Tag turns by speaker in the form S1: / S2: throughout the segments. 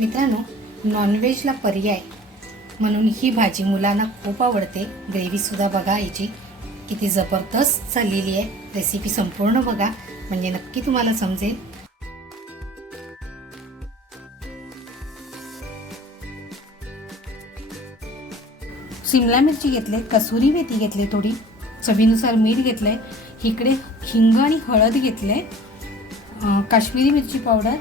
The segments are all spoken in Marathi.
S1: मित्रांनो नॉनव्हेजला पर्याय म्हणून ही भाजी मुलांना खूप आवडते. ग्रेव्हीसुद्धा बघा याची किती जबरदस्त झालेली आहे. रेसिपी संपूर्ण बघा म्हणजे नक्की तुम्हाला समजेल. शिमला मिरची घेतले कसुरी मेथी घेतली थोडी चवीनुसार मीठ घेतलंय. इकडे हिंग आणि हळद घेतले आहे काश्मीरी मिरची पावडर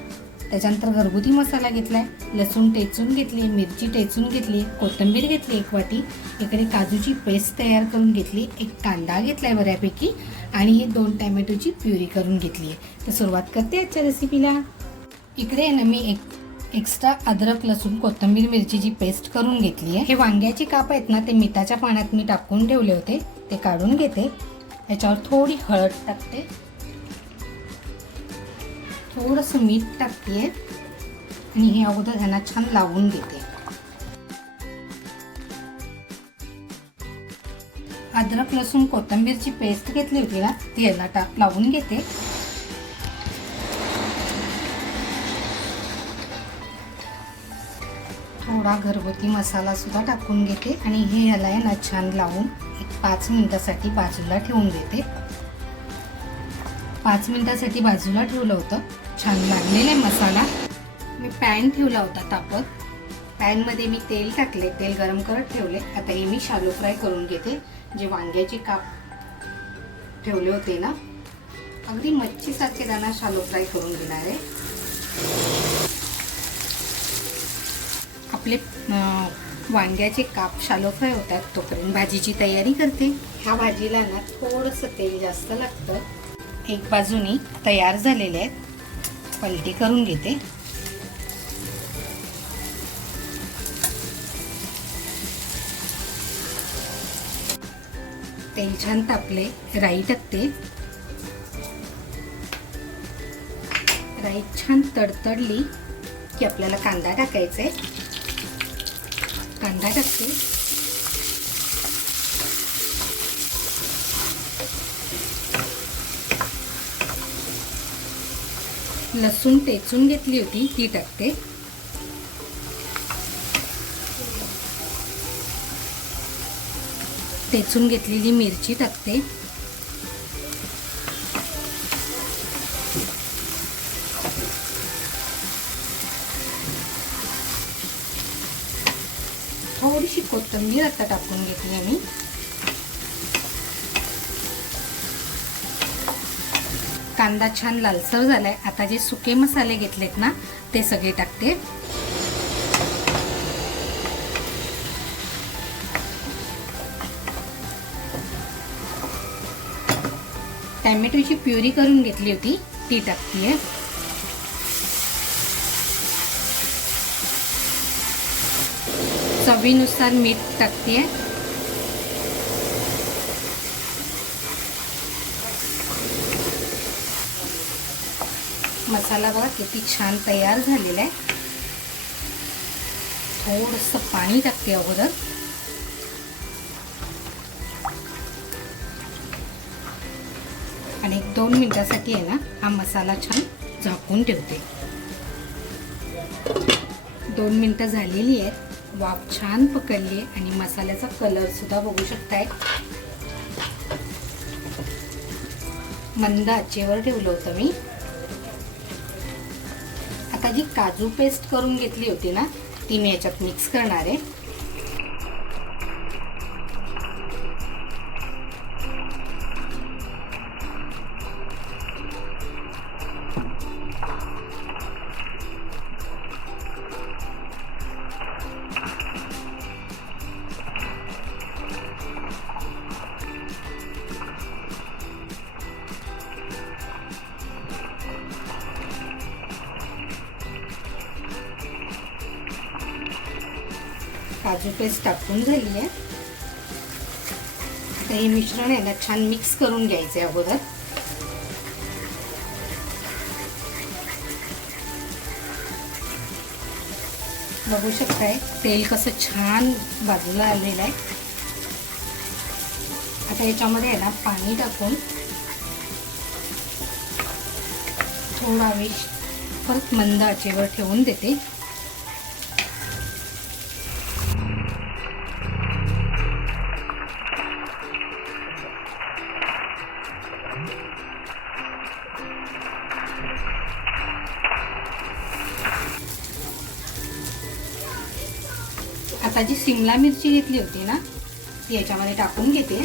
S1: त्याच्यानंतर घरगुती मसाला घेतलाय लसूण टेचून घेतली मिरची टेचून घेतली कोथिंबीर घेतली एक वाटी इकडे काजूची पेस्ट तयार करून घेतली एक कांदा घेतलाय बऱ्यापैकी आणि हे दोन टॅमॅटोची प्युरी करून घेतली आहे. तर सुरुवात करते आजच्या रेसिपीला इकडे आहे ना मी एक एक्स्ट्रा अद्रक लसूण कोथिंबीर मिरचीची पेस्ट करून घेतली आहे हे वांग्याचे काप आहेत ना ते मिठाच्या पाण्यात मी टाकून ठेवले होते ते काढून घेते. याच्यावर थोडी हळद टाकते. थोडंसं मीठ टाकते आणि हे अगोदर ह्यांना छान लावून घेते. अद्रक लसूण कोथिंबीरची पेस्ट घेतली होती ना ती याला टाक लावून घेते. थोडा घरगुती मसाला सुद्धा टाकून घेते आणि हे ह्याला आहे छान लावून एक पाच मिनिटासाठी बाजूला ठेवून देते. पाच मिनिटासाठी बाजूला ठेवलं होतं. छान लागलेला आहे मसाला. मी पॅन ठेवला होता तापत. पॅनमध्ये मी तेल टाकले. तेल गरम करत ठेवले. आता हे मी शालो फ्राय करून घेते. जे वांग्याचे काप ठेवले होते ना. अगदी मच्छीसारखे त्यांना शालो फ्राय करून घेणार आहे. आपले वांग्याचे काप शालो फ्राय होतात. तोपर्यंत भाजीची तयारी करते. ह्या भाजीला ना थोडंसं तेल जास्त लागतं. एक बाजूनी तयार झालेले आहेत. पलटी करून घेते. तेल छान तापले. राई टाकते. राई छान तडतडली की आपल्याला कांदा टाकायचा आहे. कांदा टाकते. लसूण टेचून घेतली होती ती टाकते. टेचून घेतलेली मिरची टाकते. थोडीशी कोथंबीर आता टाकून घेतली आम्ही कांदा छान लालसर झालाय. आता जे सुके मसाले घेतलेत ना ते सगळे टाकते. टॅमॅटोची प्युरी करून घेतली होती ती टाकतीये. चवीनुसार मीठ टाकते मसाला बघा किती छान तयार झालेला आहे. थोडस पाणी टाकते अगोदर. आणि एक दोन मिनिटासाठी आहे ना हा मसाला छान झाकून ठेवते. दोन मिनटं झालेली आहेत. वाफ छान पकडली आहे आणि मसाल्याचा कलर सुद्धा बघू शकताय. मंद आचेवर ठेवलं होतं मी. जी काजू पेस्ट करून घेतली होती ना ती मी याच्यात मिक्स करणार आहे. काजू पेस्ट टाकून झाली आहे आता हे मिश्रण आहे ना छान मिक्स करून घ्यायचे अगोदर. बघू शकताय तेल कसं छान बाजूला आलेलं आहे. आता याच्यामध्ये आहे ना पाणी टाकून थोडा वेळ परत मंद आचेवर ठेवून देते. आता जी सिमला मिरची घेतली होती ना ती याच्यामध्ये टाकून घेते.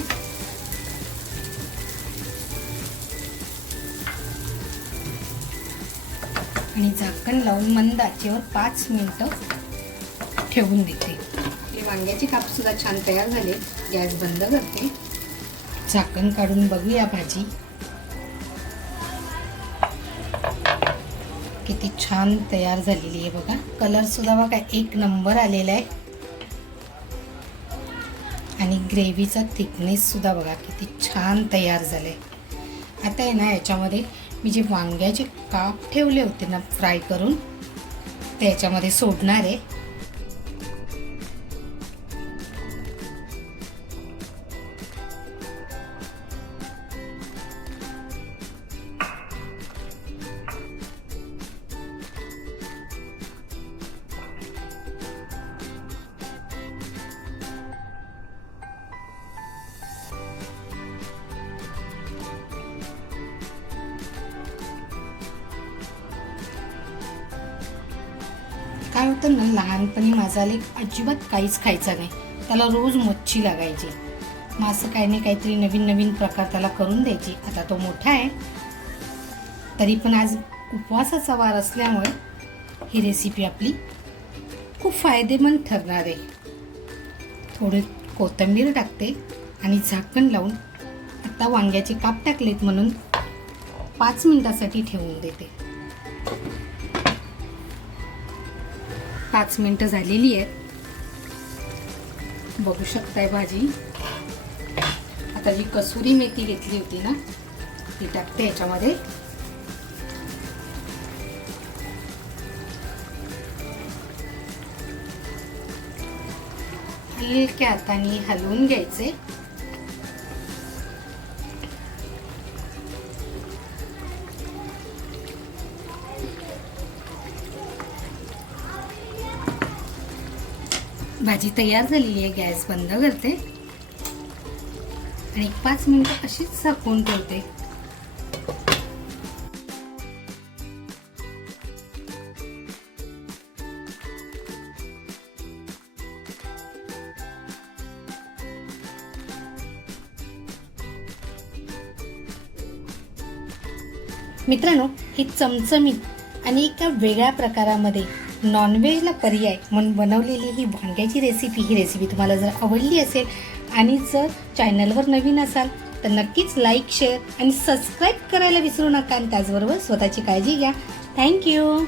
S1: आणि झाकण लावून मंद आचेवर पाच मिनिटं ठेवून देते. हे वांग्याचे काप सुद्धा छान तयार झाले. गॅस बंद करते. झाकण काढून बघूया भाजी. किती छान तयार झालेली आहे बघा. कलर सुद्धा बघा एक नंबर आलेला आहे. आणि ग्रेव्हीचा थिकनेससुद्धा बघा किती छान तयार झाले आता आहे ना याच्यामध्ये मी जे वांग्याचे काप ठेवले होते ना फ्राय करून ते याच्यामध्ये सोडणार आहे. काय होतं ना लहानपणी माझा लेक अजिबात काहीच खायचा नाही. त्याला रोज मच्छी लागायची. मग असं काही नाही काहीतरी नवीन नवीन प्रकार त्याला करून द्यायची. आता तो मोठा आहे. तरी पण आज उपवासाचा वार असल्यामुळे ही रेसिपी आपली खूप फायदेमंद ठरणार आहे. थोडे कोथिंबीर टाकते आणि झाकण लावून आता वांग्याचे काप टाकलेत म्हणून पाच मिनटासाठी ठेवून देते. पाच मिनटं झालेली आहेत. बघू शकताय भाजी. आता जी कसुरी मेथी घेतली होती ना ती टाकते याच्यामध्ये. हलक्या हाताने हलवून घ्यायचे. भाजी तयार झालेली आहे गॅस बंद करते. आणि एक पाच मिनिटं अशीच झाकून ठेवते. मित्रांनो ही चमचमीत आणि एका वेगळ्या प्रकारामध्ये नॉनव्हेजला पर्याय म्हणून बनवलेली ही वांग्याची रेसिपी ही रेसिपी तुम्हाला जर आवडली असेल आणि जर चॅनलवर नवीन असाल तर नक्कीच लाईक शेअर आणि सबस्क्राईब करायला विसरू नका आणि त्याचबरोबर स्वतःची काळजी घ्या. थँक्यू